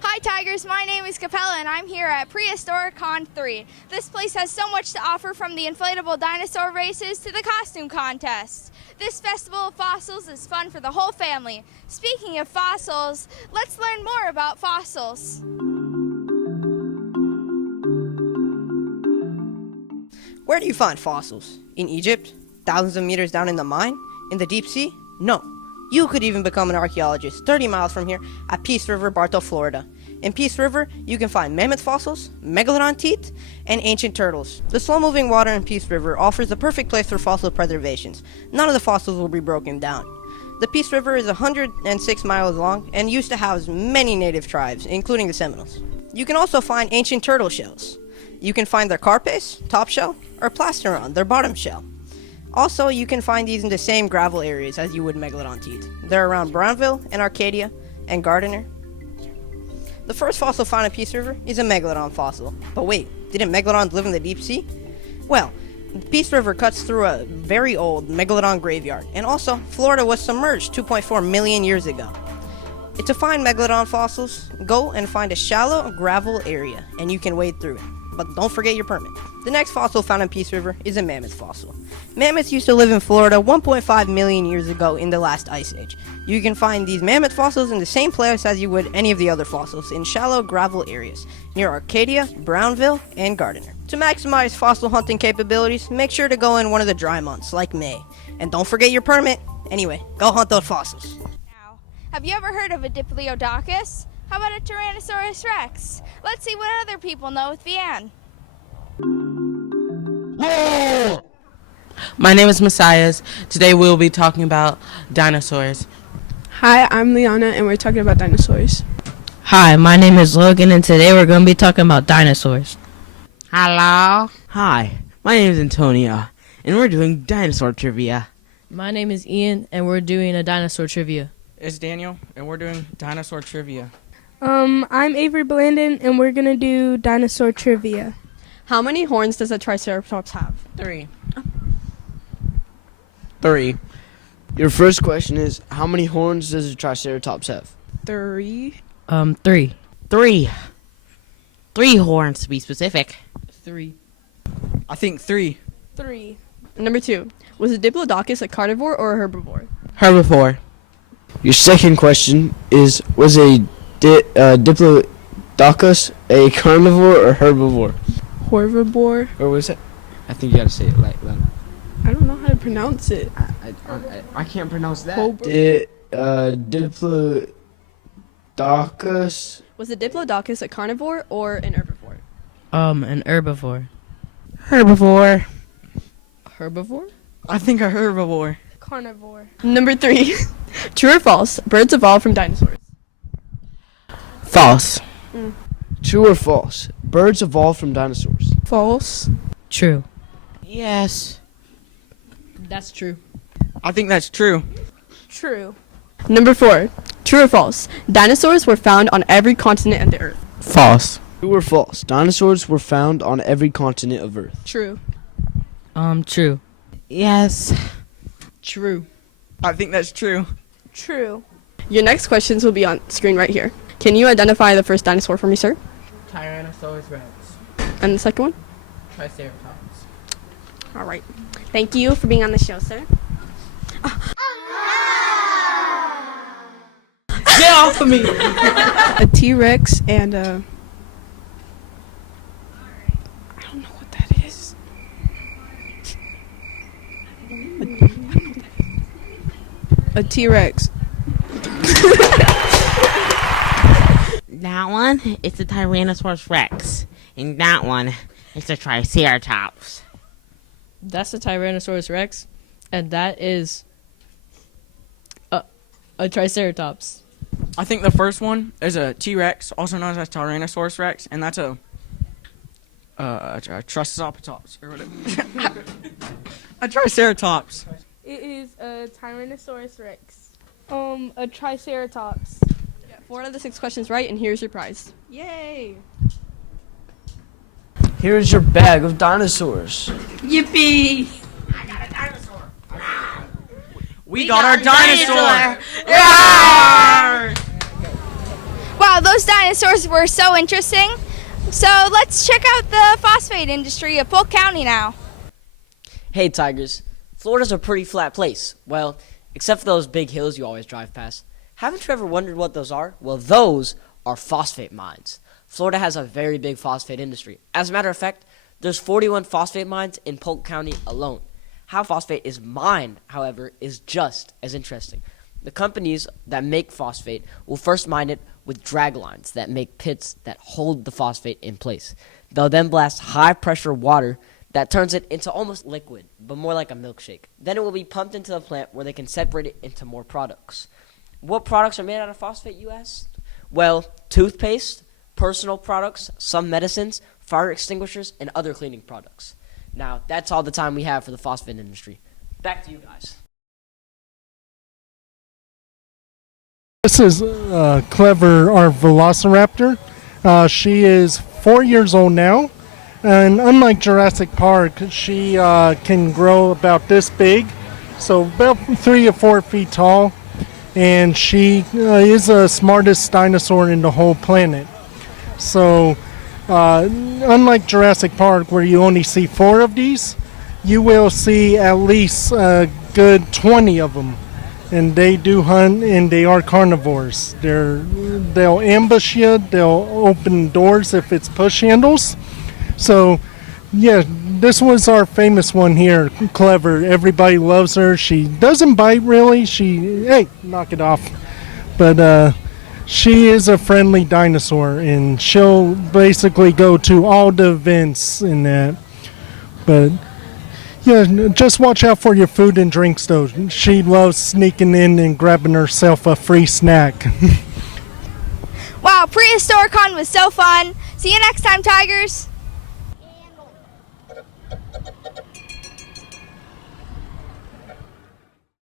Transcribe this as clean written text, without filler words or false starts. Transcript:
Hi Tigers, my name is Capella and I'm here at Prehistoric Con 3. This place has so much to offer, from the inflatable dinosaur races to the costume contests. This festival of fossils is fun for the whole family. Speaking of fossils, let's learn more about fossils. Where do you find fossils? In Egypt? Thousands of meters down in the mine? In the deep sea? No. You could even become an archaeologist 30 miles from here at Peace River, Bartow, Florida. In Peace River, you can find mammoth fossils, megalodon teeth, and ancient turtles. The slow-moving water in Peace River offers the perfect place for fossil preservations. None of the fossils will be broken down. The Peace River is 106 miles long and used to house many native tribes, including the Seminoles. You can also find ancient turtle shells. You can find their carapace, top shell, or plastron, their bottom shell. Also, you can find these in the same gravel areas as you would megalodon teeth. They're around Brownville and Arcadia and Gardiner. The first fossil found in Peace River is a megalodon fossil. But wait, didn't megalodons live in the deep sea? Well, Peace River cuts through a very old megalodon graveyard, and also Florida was submerged 2.4 million years ago. To find megalodon fossils, go and find a shallow gravel area, and you can wade through it. But don't forget your permit. The next fossil found in Peace River is a mammoth fossil. Mammoths used to live in Florida 1.5 million years ago in the last ice age. You can find these mammoth fossils in the same place as you would any of the other fossils, in shallow gravel areas near Arcadia, Brownville, and Gardiner. To maximize fossil hunting capabilities, make sure to go in one of the dry months, like May. And don't forget your permit. Anyway, go hunt those fossils. Now, have you ever heard of a Diplodocus? How about a Tyrannosaurus rex? Let's see what other people know with Vianne. My name is Messias. Today we'll be talking about dinosaurs. Hi, I'm Liana, and we're talking about dinosaurs. Hi, my name is Logan, and today we're going to be talking about dinosaurs. Hello. Hi, my name is Antonia, and we're doing dinosaur trivia. My name is Ian, and we're doing a dinosaur trivia. It's Daniel, and we're doing dinosaur trivia. I'm Avery Blandon, and we're gonna do dinosaur trivia. How many horns does a Triceratops have? 3. 3. Your first question is, how many horns does a Triceratops have? 3. 3. 3. 3 horns to be specific. 3. I think 3. 3. Number 2. Was a Diplodocus a carnivore or a herbivore? Herbivore. Your second question is, was a Diplodocus a carnivore or herbivore? Herbivore. Or was it? I think you gotta say it like that. I don't know how to pronounce it. I can't pronounce that. Diplodocus. Was a Diplodocus a carnivore or an herbivore? An herbivore. Herbivore. Herbivore? I think a herbivore. Carnivore. Number 3. True or false? Birds evolved from dinosaurs. False. True or false? Birds evolved from dinosaurs. False. True. Yes. That's true. I think that's true. True. Number 4. True or false? Dinosaurs were found on every continent of the earth. False. True or false? Dinosaurs were found on every continent of Earth. True. True. Yes. True. I think that's true. True. Your next questions will be on screen right here. Can you identify the first dinosaur for me, sir? Tyrannosaurus rex. And the second one? Triceratops. All right. Thank you for being on the show, sir. Get off of me! A T-Rex and a... I don't know what that is. A T-Rex. That one is the Tyrannosaurus rex, and that one is the Triceratops. That's the Tyrannosaurus rex, and that is a Triceratops. I think the first one is a T-Rex, also known as Tyrannosaurus rex, and that's a Triceratops, or whatever. A Triceratops. It is a Tyrannosaurus Rex. A Triceratops. 4 out of the 6 questions right, and here's your prize. Yay! Here's your bag of dinosaurs. Yippee! We got our dinosaur! Wow, those dinosaurs were so interesting. So let's check out the phosphate industry of Polk County now. Hey Tigers, Florida's a pretty flat place. Well, except for those big hills you always drive past. Haven't you ever wondered what those are? Well, those are phosphate mines. Florida has a very big phosphate industry. As a matter of fact, there's 41 phosphate mines in Polk County alone. How phosphate is mined, however, is just as interesting. The companies that make phosphate will first mine it with drag lines that make pits that hold the phosphate in place. They'll then blast high-pressure water that turns it into almost liquid, but more like a milkshake. Then it will be pumped into the plant where they can separate it into more products. What products are made out of phosphate, you asked? Well, toothpaste, personal products, some medicines, fire extinguishers, and other cleaning products. Now, that's all the time we have for the phosphate industry. Back to you guys. This is Clever, our velociraptor. She is 4 years old now, and unlike Jurassic Park, she can grow about this big, so about 3 or 4 feet tall, and she is the smartest dinosaur in the whole planet. So, unlike Jurassic Park, where you only see 4 of these, you will see at least a good 20 of them. And they do hunt, and they are carnivores. They'll ambush you. They'll open doors if it's push handles. So, yeah, this was our famous one here, Clever. Everybody loves her. She doesn't bite really. Hey, knock it off. But she is a friendly dinosaur, and she'll basically go to all the events in that. But yeah, just watch out for your food and drinks, though. She loves sneaking in and grabbing herself a free snack. Wow, Prehistoricon was so fun. See you next time, Tigers.